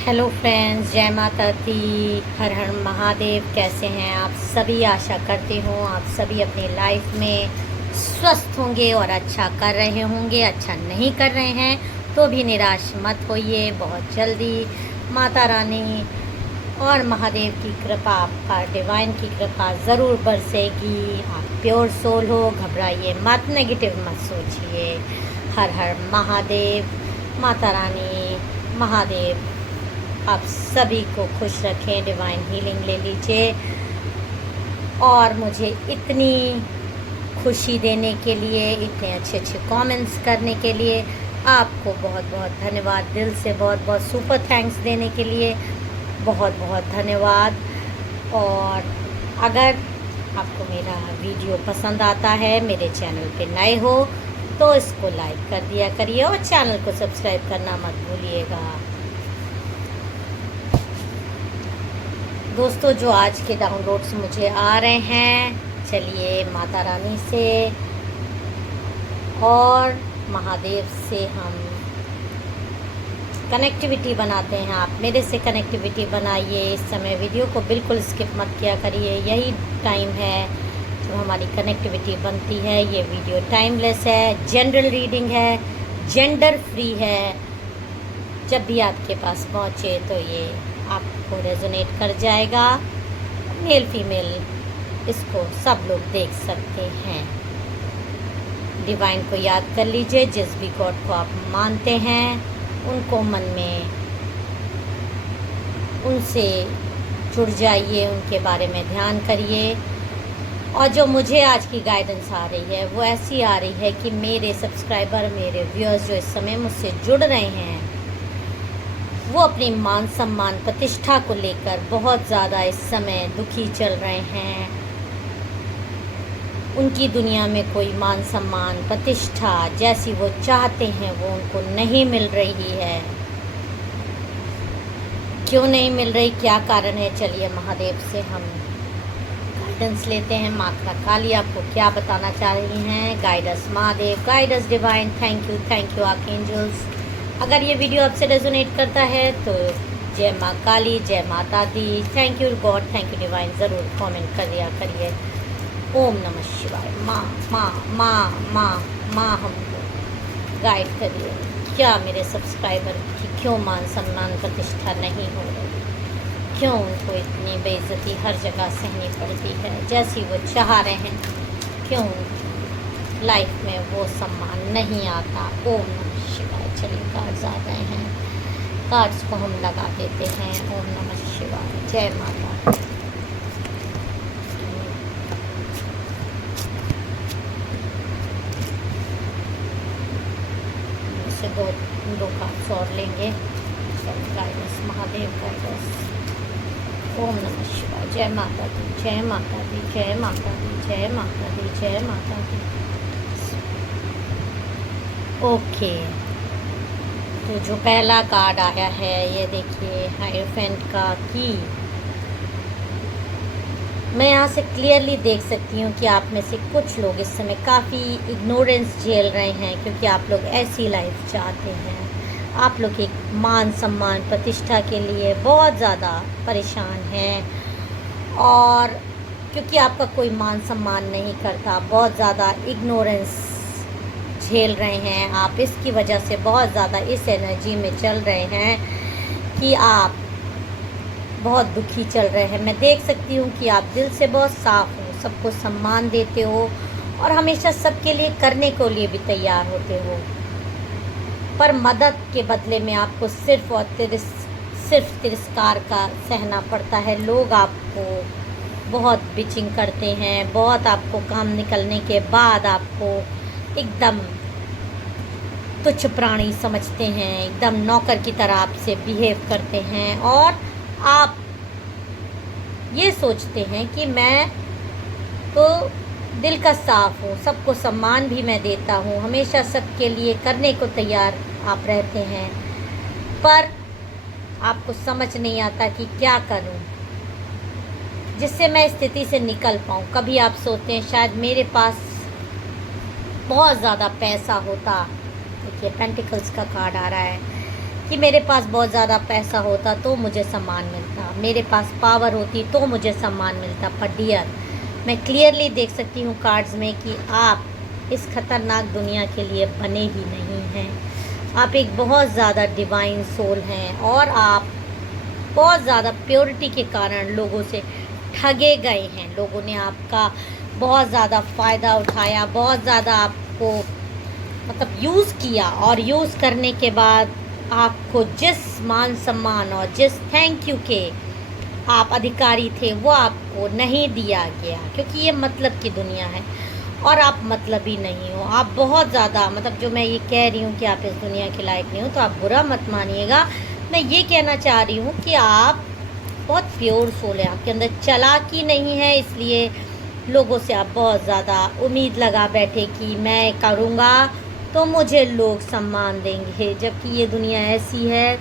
Hello friends, जय माता दी, हर हर महादेव। कैसे हैं आप सभी? आशा करती हूँ आप सभी अपनी लाइफ में स्वस्थ होंगे और अच्छा कर रहे होंगे। अच्छा नहीं कर रहे हैं तो भी निराश मत होइए। बहुत जल्दी माता रानी और महादेव की कृपा, आपका डिवाइन की कृपा ज़रूर बरसेगी। आप प्योर सोल हो, घबराइए मत, नेगेटिव मत सोचिए। हर हर महादेव। माता रानी, महादेव आप सभी को खुश रखें। डिवाइन हीलिंग ले लीजिए और मुझे इतनी खुशी देने के लिए, इतने अच्छे अच्छे कमेंट्स करने के लिए आपको बहुत बहुत धन्यवाद। दिल से बहुत बहुत सुपर थैंक्स देने के लिए बहुत बहुत धन्यवाद। और अगर आपको मेरा वीडियो पसंद आता है, मेरे चैनल पे नए हो तो इसको लाइक कर दिया करिए और चैनल को सब्सक्राइब करना मत भूलिएगा। दोस्तों, जो आज के डाउनलोड्स मुझे आ रहे हैं, चलिए माता रानी से और महादेव से हम कनेक्टिविटी बनाते हैं। आप मेरे से कनेक्टिविटी बनाइए। इस समय वीडियो को बिल्कुल स्किप मत किया करिए। यही टाइम है जब हमारी कनेक्टिविटी बनती है। ये वीडियो टाइमलेस है, जनरल रीडिंग है, जेंडर फ्री है। जब भी आपके पास पहुँचे तो ये आपको रेजोनेट कर जाएगा। मेल फीमेल इसको सब लोग देख सकते हैं। डिवाइन को याद कर लीजिए। जिस भी गॉड को आप मानते हैं उनको मन में उनसे जुड़ जाइए, उनके बारे में ध्यान करिए। और जो मुझे आज की गाइडेंस आ रही है वो ऐसी आ रही है कि मेरे सब्सक्राइबर, मेरे व्यूअर्स जो इस समय मुझसे जुड़ रहे हैं, वो अपनी मान सम्मान प्रतिष्ठा को लेकर बहुत ज़्यादा इस समय दुखी चल रहे हैं। उनकी दुनिया में कोई मान सम्मान प्रतिष्ठा जैसी वो चाहते हैं वो उनको नहीं मिल रही है। क्यों नहीं मिल रही, क्या कारण है? चलिए महादेव से हम गाइडेंस लेते हैं। माता काली आपको क्या बताना चाह रही हैं? Guide us Mahadev, guide us divine. Thank you archangels. अगर ये वीडियो आपसे रेजोनेट करता है तो जय माँ काली, जय माता दी, thank you God, thank you divine ज़रूर कमेंट कर दिया करिए। ओम नमः शिवाय। माँ माँ माँ माँ माँ हमको गाइड करिए। क्या मेरे सब्सक्राइबर की क्यों मान सम्मान प्रतिष्ठा नहीं हो रही? क्यों उनको इतनी बेइज्जती हर जगह सहनी पड़ती है जैसी वो चाह रहे हैं? क्यों लाइफ में वो सम्मान नहीं आता? ओम नमः शिवाय। चलिए कार्ड्स आ गए हैं, कार्ड्स को हम लगा देते हैं। ओम नमः शिवाय। जय माता। इसे दो कार्ड्स और लेंगे। Guides Mahadev, guides. ओम नमः शिवाय। जय माता दी, जय माता दी, जय माता दी, जय माता दी, जय माता दी। ओके, तो जो पहला कार्ड आया है ये देखिए, हायरोफेंट का की। मैं यहाँ से क्लियरली देख सकती हूँ कि आप में से कुछ लोग इस समय काफ़ी इग्नोरेंस झेल रहे हैं, क्योंकि आप लोग ऐसी लाइफ चाहते हैं। आप लोग एक मान सम्मान प्रतिष्ठा के लिए बहुत ज़्यादा परेशान हैं, और क्योंकि आपका कोई मान सम्मान नहीं करता, बहुत ज़्यादा इग्नोरेंस झेल रहे हैं आप। इसकी वजह से बहुत ज़्यादा इस एनर्जी में चल रहे हैं कि आप बहुत दुखी चल रहे हैं। मैं देख सकती हूँ कि आप दिल से बहुत साफ़ हो, सबको सम्मान देते हो और हमेशा सबके लिए करने के लिए भी तैयार होते हो, पर मदद के बदले में आपको सिर्फ और सिर्फ तिरस्कार का सहना पड़ता है। लोग आपको बहुत बिचिंग करते हैं, बहुत आपको काम निकलने के बाद आपको एकदम तुच्छ प्राणी समझते हैं, एकदम नौकर की तरह आपसे बिहेव करते हैं, और आप ये सोचते हैं कि मैं तो दिल का साफ़ हूँ, सबको सम्मान भी मैं देता हूँ, हमेशा सबके लिए करने को तैयार आप रहते हैं, पर आपको समझ नहीं आता कि क्या करूँ जिससे मैं इस स्थिति से निकल पाऊँ। कभी आप सोचते हैं शायद मेरे पास बहुत ज़्यादा पैसा होता। देखिए पेंटिकल्स का कार्ड आ रहा है। कि मेरे पास बहुत ज़्यादा पैसा होता तो मुझे सम्मान मिलता, मेरे पास पावर होती तो मुझे सम्मान मिलता। पर डियर, मैं क्लियरली देख सकती हूँ कार्ड्स में कि आप इस खतरनाक दुनिया के लिए बने ही नहीं हैं। आप एक बहुत ज़्यादा डिवाइन सोल हैं और आप बहुत ज़्यादा प्योरिटी के कारण लोगों से ठगे गए हैं। लोगों ने आपका बहुत ज़्यादा फ़ायदा उठाया, बहुत ज़्यादा आपको मतलब यूज़ किया, और यूज़ करने के बाद आपको जिस मान सम्मान और जिस थैंक यू के आप अधिकारी थे वो आपको नहीं दिया गया, क्योंकि ये मतलब की दुनिया है और आप मतलबी नहीं हो। आप बहुत ज़्यादा मतलब जो मैं ये कह रही हूँ कि आप इस दुनिया के लायक नहीं हो, तो आप बुरा मत मानिएगा। मैं ये कहना चाह रही हूँ कि आप बहुत प्योर सोल है, आपके अंदर चालाकी नहीं है, इसलिए लोगों से आप बहुत ज़्यादा उम्मीद लगा बैठे कि मैं करूँगा तो मुझे लोग सम्मान देंगे, जबकि ये दुनिया ऐसी है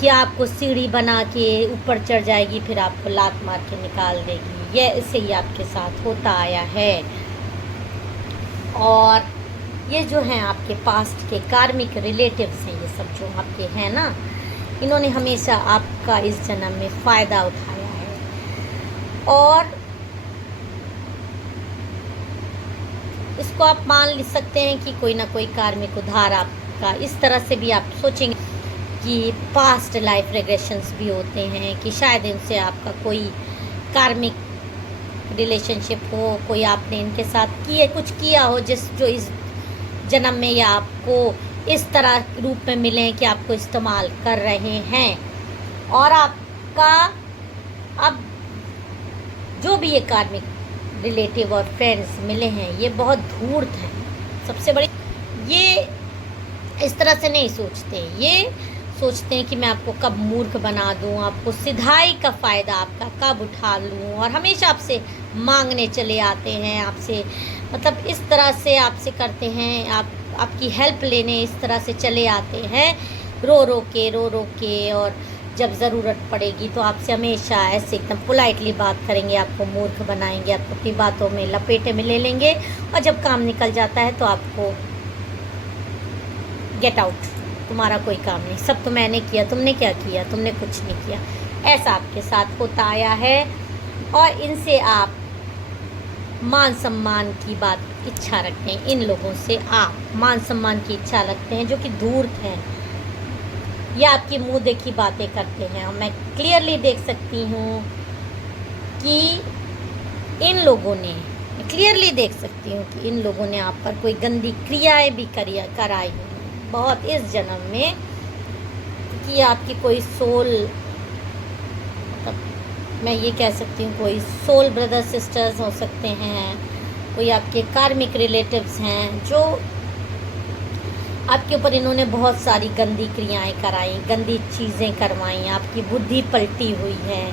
कि आपको सीढ़ी बना के ऊपर चढ़ जाएगी, फिर आपको लात मार के निकाल देगी। ये ऐसे ही आपके साथ होता आया है। और ये जो हैं आपके पास्ट के कार्मिक रिलेटिव्स हैं, ये सब जो आपके हैं ना, इन्होंने हमेशा आपका इस जन्म में फ़ायदा उठाया है, और इसको आप मान सकते हैं कि कोई ना कोई कार्मिक उधार आपका, इस तरह से भी आप सोचेंगे कि पास्ट लाइफ रिग्रेशंस भी होते हैं, कि शायद इनसे आपका कोई कार्मिक रिलेशनशिप हो, कोई आपने इनके साथ कुछ किया हो जो इस जन्म में या आपको इस तरह रूप में मिले कि आपको इस्तेमाल कर रहे हैं। और आपका अब जो भी ये कार्मिक रिलेटिव और फ्रेंड्स मिले हैं, ये बहुत धूर्त हैं। सबसे बड़ी ये इस तरह से नहीं सोचते, ये सोचते हैं कि मैं आपको कब मूर्ख बना दूं, आपको सिधाई का फ़ायदा आपका कब उठा लूं, और हमेशा आपसे मांगने चले आते हैं, आपसे मतलब इस तरह से आपसे करते हैं, आपकी हेल्प लेने इस तरह से चले आते हैं, रो रो के, और जब ज़रूरत पड़ेगी तो आपसे हमेशा ऐसे एकदम पोलाइटली बात करेंगे, आपको मूर्ख बनाएंगे, आपको अपनी बातों में लपेटे में ले लेंगे, और जब काम निकल जाता है तो आपको गेट आउट, तुम्हारा कोई काम नहीं, सब तो मैंने किया, तुमने क्या किया, तुमने कुछ नहीं किया। ऐसा आपके साथ होता आया है, और इनसे आप मान सम्मान की बात इच्छा रखते हैं। इन लोगों से आप मान सम्मान की इच्छा रखते हैं, जो कि धूर्त हैं, ये आपकी मुंह देखी बातें करते हैं। और मैं क्लियरली देख सकती हूँ कि इन लोगों ने क्लियरली देख सकती हूँ कि इन लोगों ने आप पर कोई गंदी क्रियाएं भी कराई हैं बहुत इस जन्म में, कि आपकी कोई सोल मतलब मैं ये कह सकती हूँ कोई सोल ब्रदर सिस्टर्स हो सकते हैं, कोई आपके कार्मिक रिलेटिव्स हैं, जो आपके ऊपर इन्होंने बहुत सारी गंदी क्रियाएं कराई, गंदी चीज़ें करवाई, आपकी बुद्धि पलटी हुई है।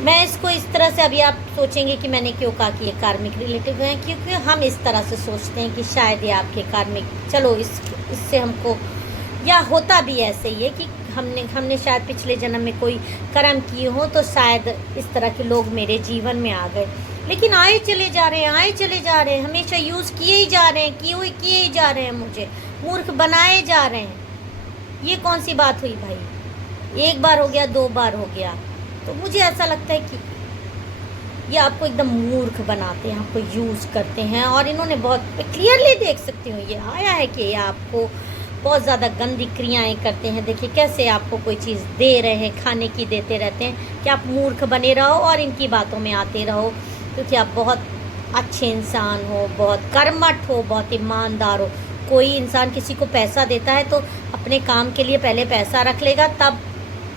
मैं इसको इस तरह से, अभी आप सोचेंगे कि मैंने क्यों कहा कि ये कार्मिक रिलेटिव हैं, क्योंकि हम इस तरह से सोचते हैं कि शायद ये आपके कार्मिक, चलो इससे हमको, या होता भी ऐसे ही है कि हमने शायद पिछले जन्म में कोई कर्म किए हो, तो शायद इस तरह के लोग मेरे जीवन में आ गए, लेकिन आए चले जा रहे हैं, हमेशा यूज़ किए ही जा रहे हैं, किए ही जा रहे हैं, मुझे मूर्ख बनाए जा रहे हैं। ये कौन सी बात हुई भाई, एक बार हो गया, 2 बार हो गया, तो मुझे ऐसा लगता है कि ये आपको एकदम मूर्ख बनाते हैं, आपको यूज़ करते हैं। और इन्होंने बहुत क्लियरली देख सकती हूँ, ये आया है कि ये आपको बहुत ज़्यादा गंदी क्रियाएं करते हैं। देखिए कैसे आपको कोई चीज़ दे रहे हैं, खाने की देते रहते हैं कि आप मूर्ख बने रहो और इनकी बातों में आते रहो, क्योंकि आप बहुत अच्छे इंसान हो, बहुत कर्मठ हो, बहुत ईमानदार हो। कोई इंसान किसी को पैसा देता है तो अपने काम के लिए पहले पैसा रख लेगा, तब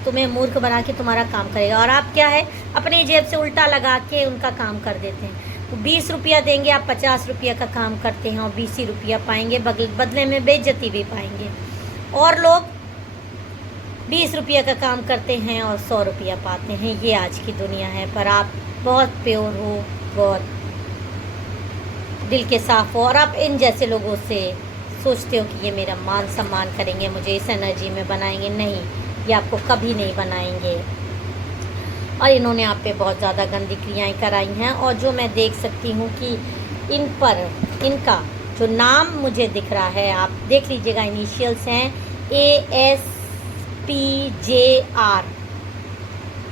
तुम्हें मूर्ख बना के तुम्हारा काम करेगा। और आप क्या है, अपनी जेब से उल्टा लगा के उनका काम कर देते हैं। तो 20 रुपया देंगे, आप 50 रुपया का काम करते हैं और 20 ही रुपया पाएंगे, बदले में बेइज्जती भी पाएंगे। और लोग 20 रुपया का काम करते हैं और 100 रुपया पाते हैं। ये आज की दुनिया है। पर आप बहुत प्योर हो, बहुत दिल के साफ हो, और आप इन जैसे लोगों से सोचते हो कि ये मेरा मान सम्मान करेंगे, मुझे इस एनर्जी में बनाएंगे। नहीं, ये आपको कभी नहीं बनाएंगे। और इन्होंने आप पे बहुत ज़्यादा गंदी क्रियाएं कराई हैं। और जो मैं देख सकती हूँ कि इन पर इनका जो नाम मुझे दिख रहा है, आप देख लीजिएगा, इनिशियल्स हैं ASPJR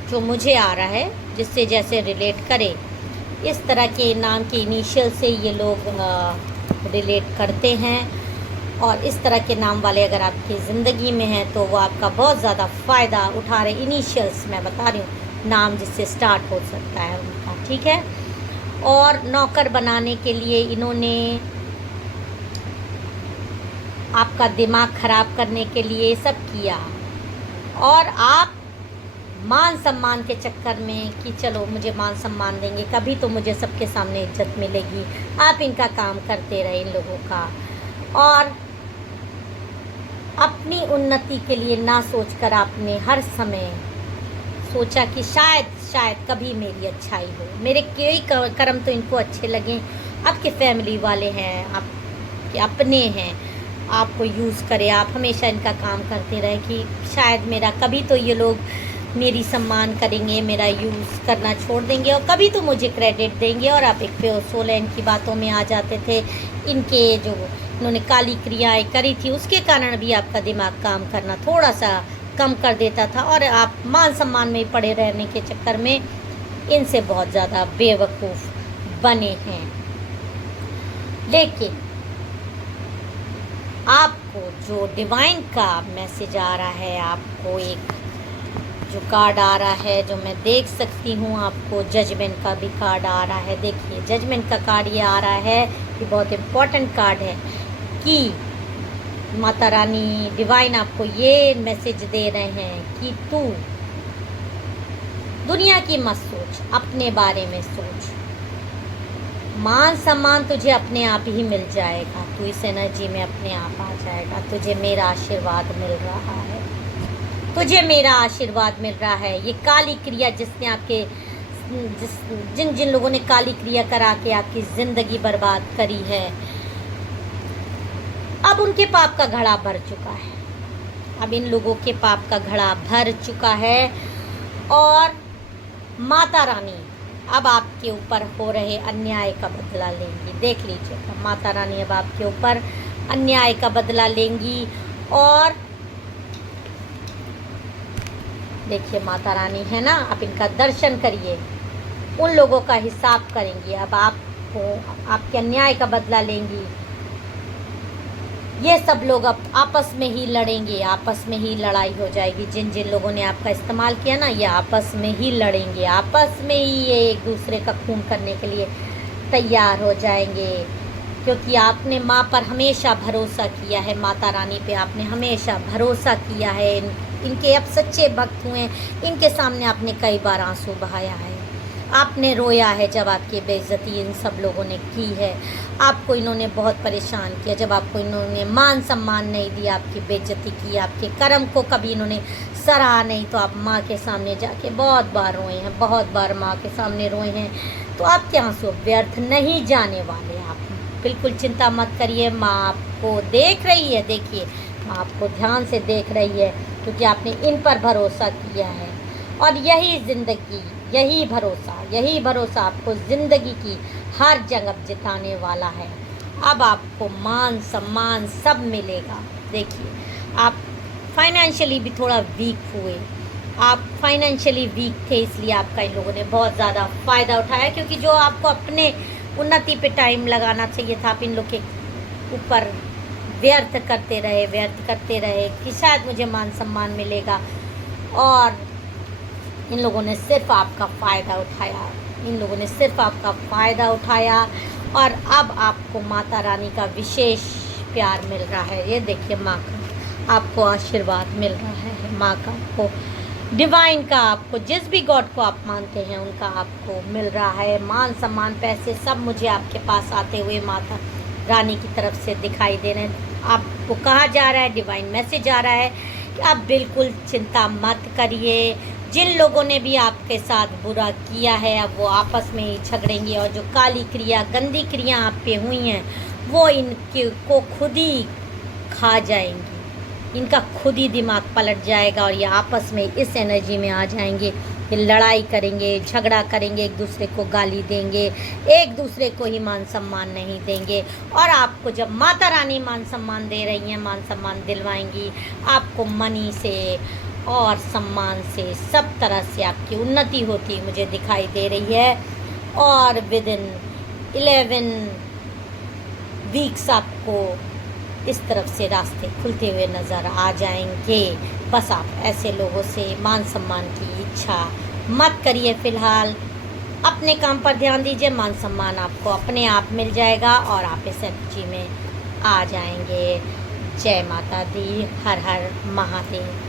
जो मुझे आ रहा है, जिससे जैसे रिलेट करे, इस तरह के नाम के इनिशियल से ये लोग रिलेट करते हैं। और इस तरह के नाम वाले अगर आपकी ज़िंदगी में हैं तो वो आपका बहुत ज़्यादा फ़ायदा उठा रहे। इनिशियल्स मैं बता रही हूँ, नाम जिससे स्टार्ट हो सकता है उनका, ठीक है। और नौकर बनाने के लिए इन्होंने आपका दिमाग ख़राब करने के लिए सब किया, और आप मान सम्मान के चक्कर में कि चलो मुझे मान सम्मान देंगे, कभी तो मुझे सबके सामने इज्जत मिलेगी, आप इनका काम करते रहे इन लोगों का। और अपनी उन्नति के लिए ना सोचकर आपने हर समय सोचा कि शायद कभी मेरी अच्छाई हो, मेरे कई कर्म तो इनको अच्छे लगें, आपके फैमिली वाले हैं, आपके अपने हैं, आपको यूज़ करें, आप हमेशा इनका काम करते रहे कि शायद मेरा कभी तो ये लोग मेरी सम्मान करेंगे, मेरा यूज़ करना छोड़ देंगे और कभी तो मुझे क्रेडिट देंगे। और आप एक 16 इनकी बातों में आ जाते थे। इनके जो इन्होंने काली क्रियाएं करी थी उसके कारण भी आपका दिमाग काम करना थोड़ा सा कम कर देता था, और आप मान सम्मान में ही पड़े रहने के चक्कर में इनसे बहुत ज़्यादा बेवकूफ़ बने हैं। लेकिन आपको जो डिवाइन का मैसेज आ रहा है, आपको एक जो कार्ड आ रहा है जो मैं देख सकती हूँ, आपको जजमेंट का भी कार्ड आ रहा है। देखिए जजमेंट का कार्ड ये आ रहा है, ये बहुत इम्पोर्टेंट कार्ड है कि माता रानी डिवाइन आपको ये मैसेज दे रहे हैं कि तू दुनिया की मत सोच, अपने बारे में सोच। मान सम्मान तुझे अपने आप ही मिल जाएगा, तू इस एनर्जी में अपने आप आ जाएगा। तुझे मेरा आशीर्वाद मिल रहा है, तुझे मेरा आशीर्वाद मिल रहा है। ये काली क्रिया जिसने आपके जिन लोगों ने काली क्रिया करा के आपकी ज़िंदगी बर्बाद करी है, अब उनके पाप का घड़ा भर चुका है। अब इन लोगों के पाप का घड़ा भर चुका है, और माता रानी अब आपके ऊपर हो रहे अन्याय का बदला लेंगी। देख लीजिएगा, माता रानी अब आपके ऊपर अन्याय का बदला लेंगी। और देखिए माता रानी है ना, आप इनका दर्शन करिए, उन लोगों का हिसाब करेंगी, अब आपको आपके अन्याय का बदला लेंगी। ये सब लोग अब आपस में ही लड़ेंगे, आपस में ही लड़ाई हो जाएगी। जिन जिन लोगों ने आपका इस्तेमाल किया ना, ये आपस में ही लड़ेंगे, आपस में ही ये एक दूसरे का खून करने के लिए तैयार हो जाएंगे। क्योंकि आपने माँ पर हमेशा भरोसा किया है, माता रानी पे आपने हमेशा भरोसा किया है। इनके अब सच्चे भक्त हुए, इनके सामने आपने कई बार आंसू बहाया है, आपने रोया है जब आपकी बेइज्जती इन सब लोगों ने की है। आपको इन्होंने बहुत परेशान किया, जब आपको इन्होंने मान सम्मान नहीं दिया, आपकी बेइज्जती की, आपके कर्म को कभी इन्होंने सराहा नहीं, तो आप माँ के सामने जाके बहुत बार रोए हैं, बहुत बार माँ के सामने रोए हैं। तो आपके आंसू व्यर्थ नहीं जाने वाले। आप बिल्कुल चिंता मत करिए, माँ आपको देख रही है। देखिए माँ आपको ध्यान से देख रही है, क्योंकि आपने इन पर भरोसा किया है। और यही ज़िंदगी, यही भरोसा आपको ज़िंदगी की हर जगह जिताने वाला है। अब आपको मान सम्मान सब मिलेगा। देखिए आप फाइनेंशियली भी थोड़ा वीक हुए, आप फाइनेंशियली वीक थे, इसलिए आपका इन लोगों ने बहुत ज़्यादा फ़ायदा उठाया। क्योंकि जो आपको अपने उन्नति पे टाइम लगाना चाहिए था, आप इन लोग के ऊपर व्यर्थ करते रहे कि शायद मुझे मान सम्मान मिलेगा। और इन लोगों ने सिर्फ आपका फ़ायदा उठाया, और अब आपको माता रानी का विशेष प्यार मिल रहा है। ये देखिए माँ का आपको आशीर्वाद मिल रहा है, माँ का आपको, डिवाइन का आपको, जिस भी गॉड को आप मानते हैं उनका आपको मिल रहा है। मान सम्मान पैसे सब मुझे आपके पास आते हुए माता रानी की तरफ से दिखाई दे रहे हैं। आपको कहा जा रहा है, डिवाइन मैसेज आ रहा है कि आप बिल्कुल चिंता मत करिए। जिन लोगों ने भी आपके साथ बुरा किया है, अब वो आपस में ही झगड़ेंगे, और जो काली क्रिया, गंदी क्रिया आप पे हुई हैं, वो इनके को खुद ही खा जाएंगी। इनका खुद ही दिमाग पलट जाएगा, और ये आपस में इस एनर्जी में आ जाएंगे लड़ाई करेंगे, झगड़ा करेंगे, एक दूसरे को गाली देंगे, एक दूसरे को ही मान सम्मान नहीं देंगे। और आपको जब माता रानी मान सम्मान दे रही हैं, मान सम्मान दिलवाएंगी, आपको मनी से और सम्मान से सब तरह से आपकी उन्नति होती मुझे दिखाई दे रही है। और विद इन 11 वीक्स आपको इस तरफ से रास्ते खुलते हुए नज़र आ जाएंगे। बस आप ऐसे लोगों से मान सम्मान की इच्छा मत करिए। फ़िलहाल अपने काम पर ध्यान दीजिए, मान सम्मान आपको अपने आप मिल जाएगा और आप इस एनर्जी में आ जाएंगे। जय माता दी, हर हर महादेव।